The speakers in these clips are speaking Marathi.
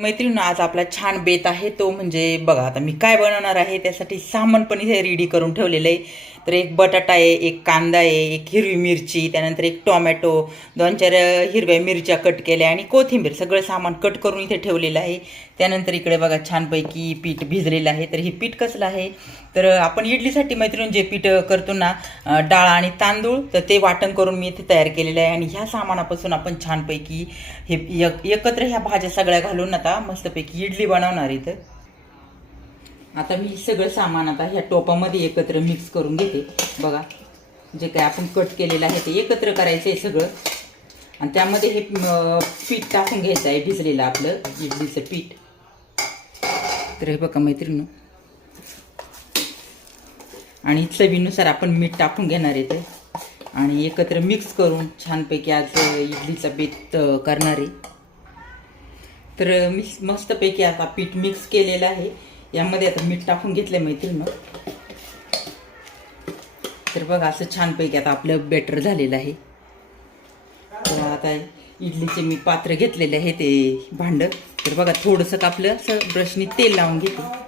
मैत्रिणी आज आपला छान बेत आहे तो म्हणजे बघा आता मी काय बनवणार आहे त्यासाठी सामान पण इथे रेडी करून ठेवलेलं आहे तर एक बटाटा आहे एक कांदा आहे एक हिरवी मिरची त्यानंतर एक टोमॅटो दोन चार हिरव्या मिरच्या कट केल्या आणि कोथिंबीर सगळं सामान कट करून इथे ठेवलेलं आहे. त्यानंतर इकडे बघा छानपैकी पीठ भिजलेलं आहे. तर हे पीठ कसलं आहे? तर आपण इडलीसाठी मैत्रीण जे पीठ करतो ना डाळ आणि तांदूळ तर ते वाटण करून मी इथे तयार केलेलं आहे. आणि ह्या सामानापासून आपण छानपैकी हे एक- एकत्र ह्या भाज्या सगळ्या घालून आता मस्तपैकी इडली बनवणार इथं. आता मी सगळं सामान आता ह्या टोपामध्ये एकत्र मिक्स करून घेते. बघा जे काय आपण कट केलेलं आहे ते एकत्र करायचं आहे सगळं. आणि त्यामध्ये हे पीठ टाकून घ्यायचं आहे भिजलेलं आपलं इडलीचं पीठ. तर हे बघा मैत्रिणी आणि चवीनुसार आपण मीठ टाकून घेणार आहे ते आणि एकत्र मिक्स करून छानपैकी आज इडलीचा बेत करणार आहे. तर मी मस्तपैकी आता पीठ मिक्स केलेलं आहे. यामध्ये आता मीठ टाकून घेतलं आहे मैत्रीण तर बघा असं छानपैकी आता आपलं बेटर झालेलं आहे. तर आता इडलीचे मी पात्र घेतलेले आहे ते भांडं. तर बघा थोडंसं आपलं असं ब्रशनी तेल लावून घेते.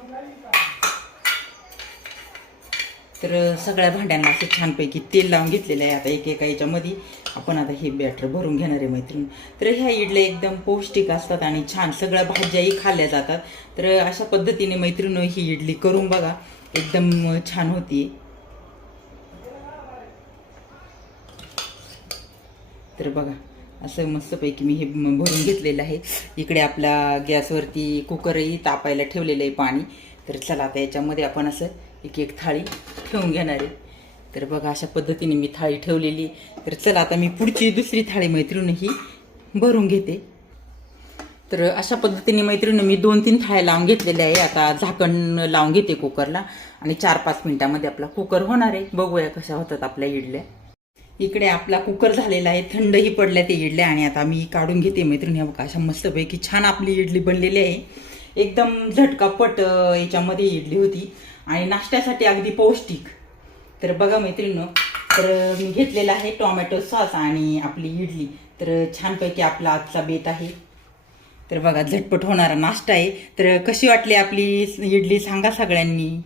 तर सगळ्या भांड्यांना असं छानपैकी तेल लावून घेतलेलं आहे. आता एक एका याच्यामध्ये आपण आता हे बॅटर भरून घेणार आहे मैत्रीण. तर ह्या इडल्या एकदम पौष्टिक असतात आणि छान सगळ्या भाज्याही खाल्ल्या जातात. तर अशा पद्धतीने मैत्रीण ही इडली करून बघा. एकदम छान होती. तर बघा असं मस्तपैकी मी हे भरून घेतलेलं आहे. इकडे आपला गॅसवरती कुकरही तापायला ठेवलेलं आहे पाणी. तर चला आता याच्यामध्ये आपण असं एक एक थाळी ठेवून घेणार. आहे तर बघा अशा पद्धतीने मी थाळी ठेवलेली. तर चला आता मी पुढची दुसरी थाळी मैत्रिणीही भरून घेते. तर अशा पद्धतीने मैत्रिणी मी दोन तीन थाळ्या लावून घेतलेल्या आहे. आता झाकण लावून घेते कुकरला. आणि चार पाच मिनिटामध्ये आपला कुकर होणार आहे. बघूया कशा होतात आपल्या इडल्या. इकडे आपला कुकर झालेला आहे. थंडही पडल्या ते इडल्या. आणि आता मी काढून घेते मैत्रिणी. हे बघा अशा मस्तपैकी छान आपली इडली बनलेली आहे. एकदम झटकापट याच्यामध्ये इडली होती. आणि नाश्त्यासाठी अगदी पौष्टिक. तर बघा मैत्रिणी तर मी घेतलेला आहे टोमॅटो सॉस आणि आपली इडली. तर छानपैकी आपला आजचा बेत आहे. तर बघा झटपट होणारा नाश्ता आहे. तर कशी वाटली आपली इडली सांगा सगळ्यांनी.